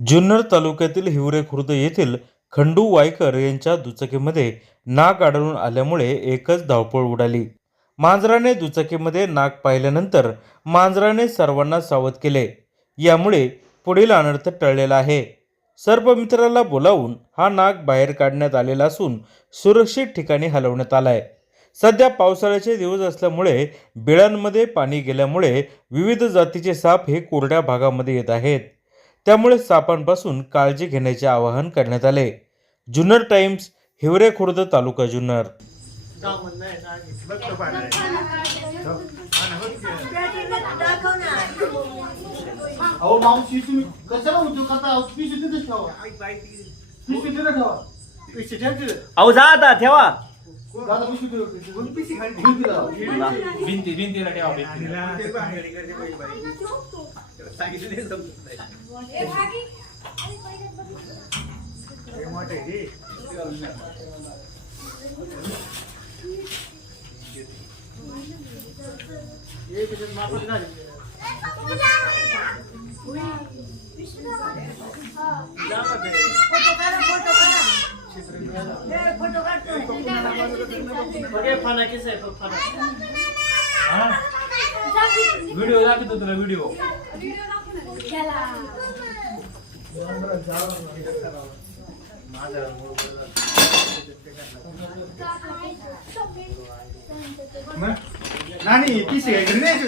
जुन्नर तालुक्यातील हिवरे खुर्द येथील खंडू वायकर यांच्या दुचाकीमध्ये नाक आढळून आल्यामुळे एकच धावपळ उडाली. मांजराने दुचाकीमध्ये नाक पाहिल्यानंतर मांजराने सर्वांना सावध केले. यामुळे पुढील अनर्थ टळलेला आहे. सर्पमित्राला बोलावून हा नाग बाहेर काढण्यात आलेला असून सुरक्षित ठिकाणी हलवण्यात आला आहे सध्या पावसाळ्याचे दिवस असल्यामुळे बिळांमध्ये पाणी गेल्यामुळे विविध जातीचे साप हे कोरड्या भागामध्ये येत आहेत. त्यामुळे सापांपासून काळजी घेण्याचे आवाहन करण्यात आले. जुन्नर टाइम्स हिवरे खुर्द तालुका जुन्नर. अहो मावशी तुम्ही कशाला उद्योग करता पिशवी तिथेच ठेवा. पिशवी तिथे ठेवा. पिशवी ठेव तिथे अहो जा आता ठेवा. दादा पिशवी ठेव पिशवी खाली भिंतीला लावा. भिंती भिंतीला ठेवा भिंतीला. हे त्याच्यात मापात केस आहे फाना हा? व्हिडिओ दाखवतो तुला व्हिडिओ नाही पिशवी आहे नाही